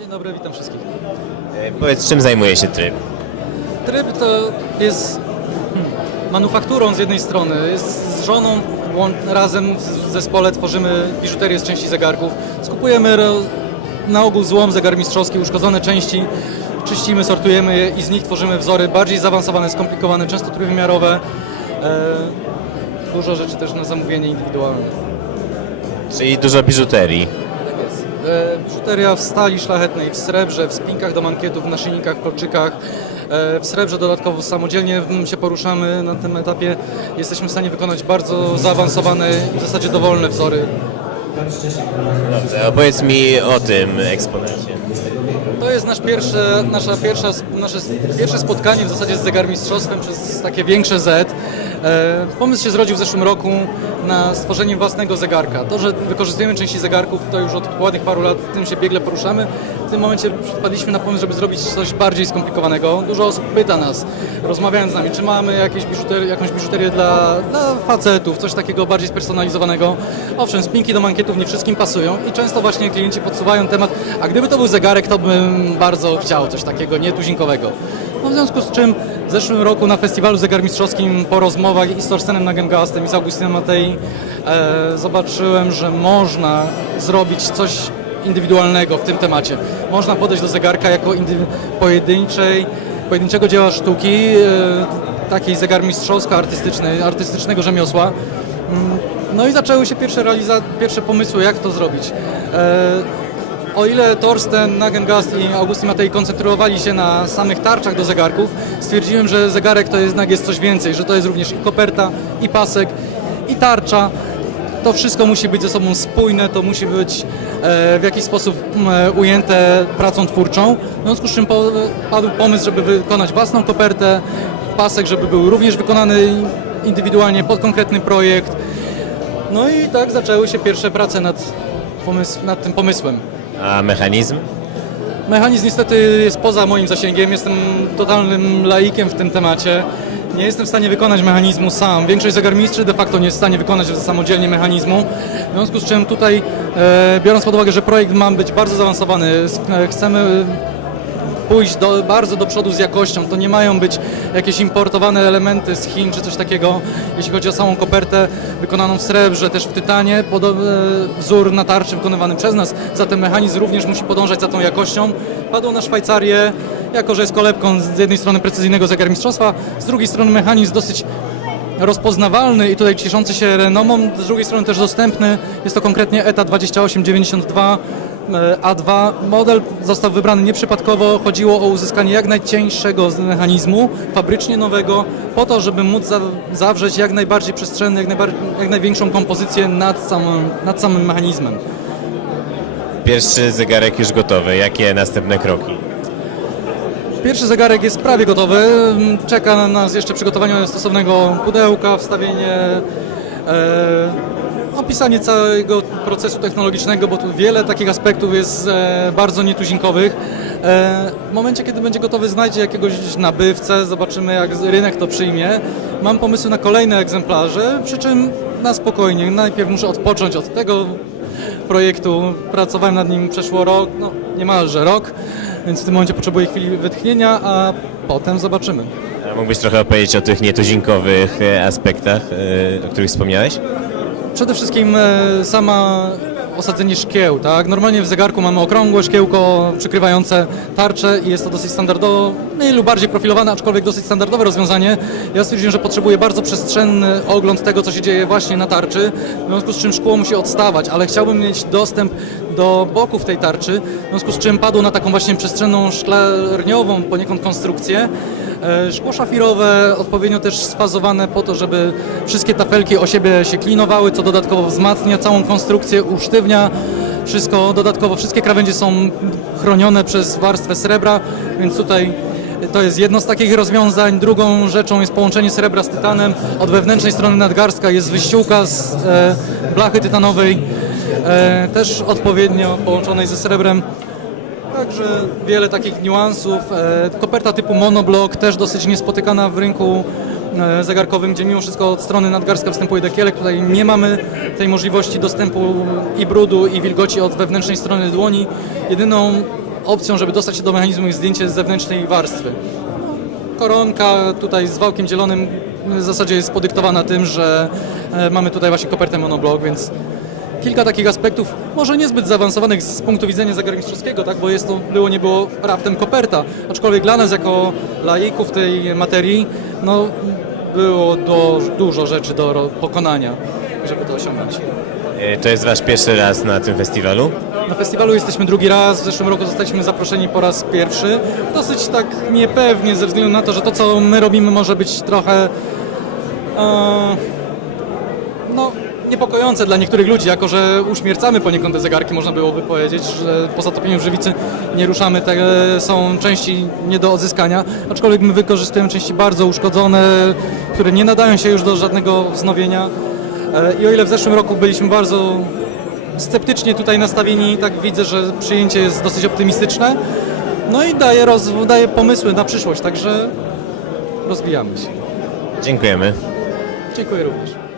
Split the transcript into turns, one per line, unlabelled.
Dzień dobry, witam wszystkich.
E, Powiedz, czym zajmuje się tryb?
Tryb to jest hmm, manufakturą z jednej strony, jest z żoną razem w zespole tworzymy biżuterię z części zegarków. Skupujemy na ogół złom zegar mistrzowski, uszkodzone części, czyścimy, sortujemy je i z nich tworzymy wzory bardziej zaawansowane, skomplikowane, często trójwymiarowe. E, dużo rzeczy też na zamówienie indywidualne.
Czyli dużo biżuterii.
E, Biżuteria w stali szlachetnej, w srebrze, w spinkach do mankietów, w naszyjnikach, kolczykach. E, W srebrze dodatkowo samodzielnie się poruszamy na tym etapie. Jesteśmy w stanie wykonać bardzo zaawansowane i w zasadzie dowolne wzory.
Dobrze, opowiedz mi o tym eksponacie.
To jest nasz pierwsze, nasza pierwsza, nasze pierwsze spotkanie w zasadzie z zegarmistrzostwem przez takie większe Z. E, Pomysł się zrodził w zeszłym roku na stworzenie własnego zegarka. To, że wykorzystujemy części zegarków, to już od ładnych paru lat w tym się biegle poruszamy. W tym momencie wpadliśmy na pomysł, żeby zrobić coś bardziej skomplikowanego. Dużo osób pyta nas, rozmawiając z nami, czy mamy jakieś jakąś biżuterię dla, dla facetów, coś takiego bardziej spersonalizowanego. Owszem, spinki do mankietów nie wszystkim pasują i często właśnie klienci podsuwają temat, a gdyby to był zegarek, to bym bardzo chciał coś takiego nietuzinkowego. No w związku z czym w zeszłym roku na festiwalu zegarmistrzowskim po rozmowach i z Torstenem Nagengastem i z Augustynem Matei e, zobaczyłem, że można zrobić coś indywidualnego w tym temacie. Można podejść do zegarka jako pojedynczej, pojedynczego dzieła sztuki, e, takiej zegarmistrzowsko-artystycznej, artystycznego rzemiosła. Mm, No i zaczęły się pierwsze, pierwsze pomysły, jak to zrobić. E, o ile Torsten, Nagengast i Augustyn Matei koncentrowali się na samych tarczach do zegarków, stwierdziłem, że zegarek to jednak jest coś więcej, że to jest również i koperta, i pasek, i tarcza. To wszystko musi być ze sobą spójne, to musi być e, w jakiś sposób ujęte pracą twórczą. W związku z czym padł pomysł, żeby wykonać własną kopertę, pasek, żeby był również wykonany indywidualnie pod konkretny projekt. No i tak zaczęły się pierwsze prace nad, pomysł, nad tym pomysłem.
A mechanizm?
Mechanizm niestety jest poza moim zasięgiem, jestem totalnym laikiem w tym temacie. Nie jestem w stanie wykonać mechanizmu sam. Większość zegarmistrzy de facto nie jest w stanie wykonać samodzielnie mechanizmu. W związku z czym tutaj, e, biorąc pod uwagę, że projekt ma być bardzo zaawansowany, e, chcemy pójść do, bardzo do przodu z jakością. To nie mają być jakieś importowane elementy z Chin czy coś takiego. Jeśli chodzi o samą kopertę wykonaną w srebrze, też w tytanie, podobny wzór na tarczy wykonywany przez nas. Zatem mechanizm również musi podążać za tą jakością. Padło na Szwajcarię, jako że jest kolebką z jednej strony precyzyjnego zegarmistrzostwa, z drugiej strony mechanizm dosyć rozpoznawalny i tutaj cieszący się renomą, z drugiej strony też dostępny. Jest to konkretnie ETA 2892 e, A2. Model został wybrany nieprzypadkowo. Chodziło o uzyskanie jak najcieńszego mechanizmu, fabrycznie nowego, po to, żeby móc za, zawrzeć jak najbardziej przestrzenny, jak, najbar- jak największą kompozycję nad samym, nad samym mechanizmem.
Pierwszy zegarek już gotowy. Jakie następne kroki?
Pierwszy zegarek jest prawie gotowy. Czeka na nas jeszcze przygotowanie stosownego pudełka, wstawienie, e, opisanie całego procesu technologicznego, bo tu wiele takich aspektów jest e, bardzo nietuzinkowych. E, w momencie, kiedy będzie gotowy, znajdzie jakiegoś nabywcę, zobaczymy jak rynek to przyjmie. Mam pomysły na kolejne egzemplarze, przy czym na spokojnie. Najpierw muszę odpocząć od tego projektu. Pracowałem nad nim przeszło rok, no niemalże rok, więc w tym momencie potrzebuję chwili wytchnienia, a potem zobaczymy.
A mógłbyś trochę opowiedzieć o tych nietuzinkowych e, aspektach, e, o których wspomniałeś?
Przede wszystkim e, sama osadzenie szkieł, tak? Normalnie w zegarku mamy okrągłe szkiełko przykrywające tarczę i jest to dosyć standardowo, mniej lub bardziej profilowane, aczkolwiek dosyć standardowe rozwiązanie. Ja stwierdziłem, że potrzebuję bardzo przestrzenny ogląd tego, co się dzieje właśnie na tarczy, w związku z czym szkło musi odstawać, ale chciałbym mieć dostęp do boków tej tarczy, w związku z czym padło na taką właśnie przestrzenną szklarniową poniekąd konstrukcję. E, Szkło szafirowe odpowiednio też sfazowane po to, żeby wszystkie tafelki o siebie się klinowały, co dodatkowo wzmacnia całą konstrukcję, usztywnia wszystko. Dodatkowo wszystkie krawędzie są chronione przez warstwę srebra, więc tutaj to jest jedno z takich rozwiązań. Drugą rzeczą jest połączenie srebra z tytanem. Od wewnętrznej strony nadgarstka jest wyściółka z e, blachy tytanowej, e, też odpowiednio połączonej ze srebrem. Także wiele takich niuansów. E, Koperta typu monoblock, też dosyć niespotykana w rynku e, zegarkowym, gdzie mimo wszystko od strony nadgarstka występuje dekielek. Tutaj nie mamy tej możliwości dostępu i brudu, i wilgoci od wewnętrznej strony dłoni. Jedyną opcją, żeby dostać się do mechanizmu jest zdjęcie z zewnętrznej warstwy. Koronka tutaj z wałkiem dzielonym w zasadzie jest podyktowana tym, że e, mamy tutaj właśnie kopertę monoblock, więc kilka takich aspektów, może niezbyt zaawansowanych z punktu widzenia zegarmistrzowskiego, tak, bo jest to, było nie było raptem koperta, aczkolwiek dla nas jako laików tej materii, no było do, dużo rzeczy do pokonania, żeby to osiągnąć.
E, To jest wasz pierwszy raz na tym festiwalu?
Na festiwalu jesteśmy drugi raz, w zeszłym roku zostaliśmy zaproszeni po raz pierwszy. Dosyć tak niepewnie ze względu na to, że to co my robimy może być trochę e, no, niepokojące dla niektórych ludzi, jako że uśmiercamy poniekąd te zegarki, można byłoby powiedzieć, że po zatopieniu żywicy nie ruszamy, te są części nie do odzyskania, aczkolwiek my wykorzystujemy części bardzo uszkodzone, które nie nadają się już do żadnego wznowienia. E, I o ile w zeszłym roku byliśmy bardzo sceptycznie tutaj nastawieni, tak widzę, że przyjęcie jest dosyć optymistyczne. No i daje, roz, daje pomysły na przyszłość, także rozwijamy się.
Dziękujemy.
Dziękuję również.